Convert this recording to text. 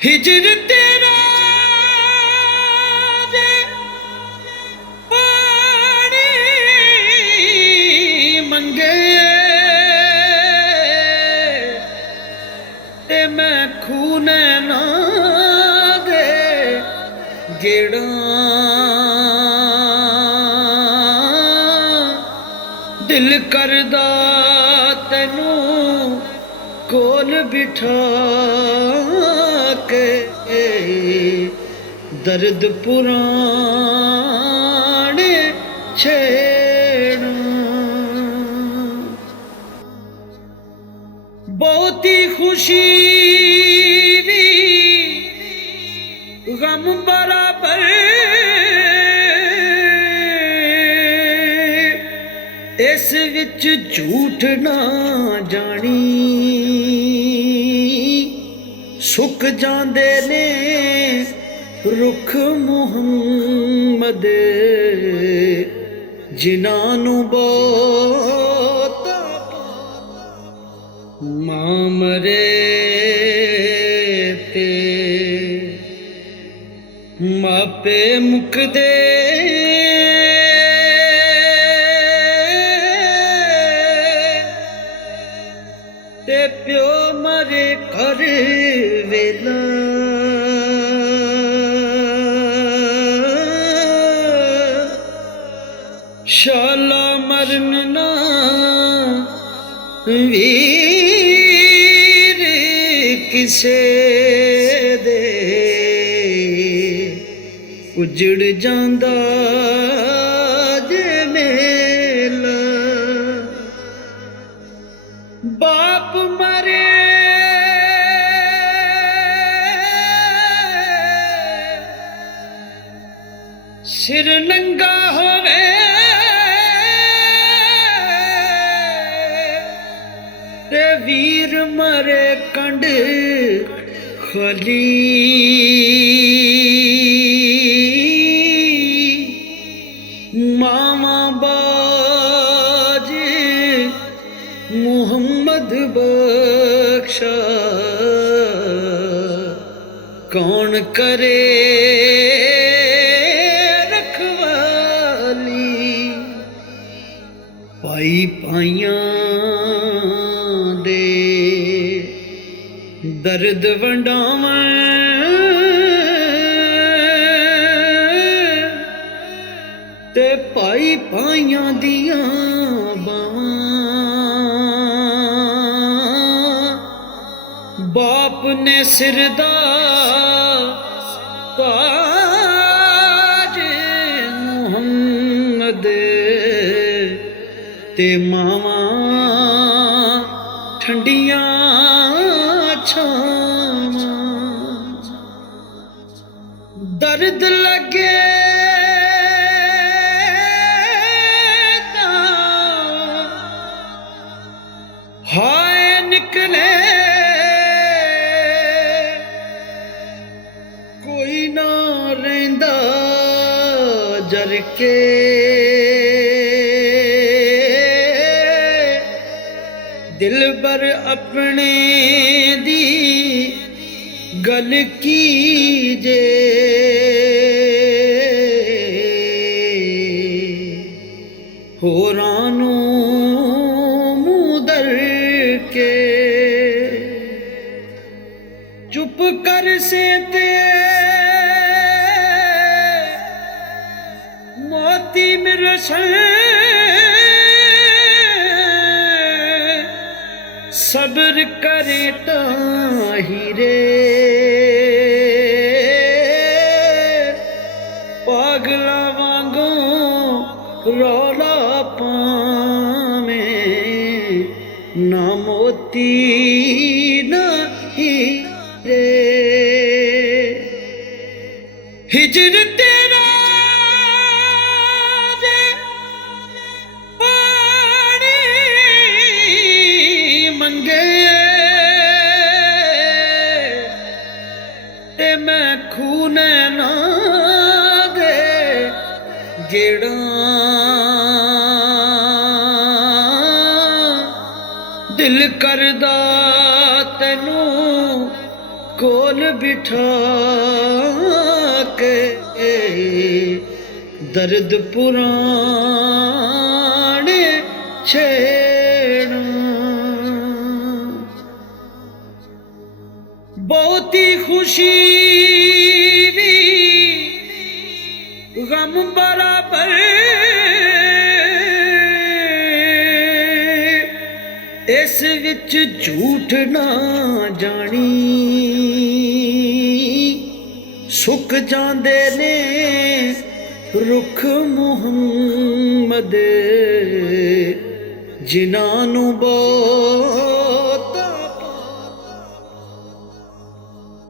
हिजर तेरा जे पानी मंगे ते मैं खून ना दे गेड़ा दिल करदा तैनू कोल बिठा के दर्द पुराने छेड़ा। बहुत ही खुशी भी गम बराबर इस विच झूठ ना जानी सुक जांदे ने रुख मुहम्मद जिन्हां नू बहुत मां मरे ते मापे मुकदे ते प्यो मरे कर वेला शाला मरन ना वीर किसे दे उजड़ जांदा जे मेला। बाप मरे सिर नंगा होवे ते वीर मरे कंड खाली। मामा बाज मुहम्मद बख्शा कौन करे रखवाली। पाई पाइयां दे दर्द वंडावां ते पाई पाइयां दियां बावां। बाप ने सिर दा ताज मुहम्मद ते मावां ठंडियां छावां। दर्द लगे हाय निकले कोई ना रहिंदा जर के। दिल बर अपने दी गल की जे होरां नू के चुप कर से ते मोती मिरसन सब्र करे ताहिरे। पागला वांगू रौला पावे ना मोती ना हीरे। हिजर तेरा जे पानी मंगे ते मैं खून ना दे गेड़ा। दिल करदा तैनू कोल ਬਿਠਾ ਕੇ ਦਰਦ ਪੁਰਾਣੇ ਛੇੜਾਂ। ਬਹੁਤੀ ਖੁਸ਼ੀ ਵੀ ਗਮ ਬਰਾਬਰ, ਇਸ ਵਿੱਚ ਝੂਠ ਨਾ ਜਾਣੀ। ਸੁੱਕ ਜਾਂਦੇ ਨੇ ਰੁੱਖ ਮੁਹੰਮਦ, ਜਿਨ੍ਹਾਂ ਨੂੰ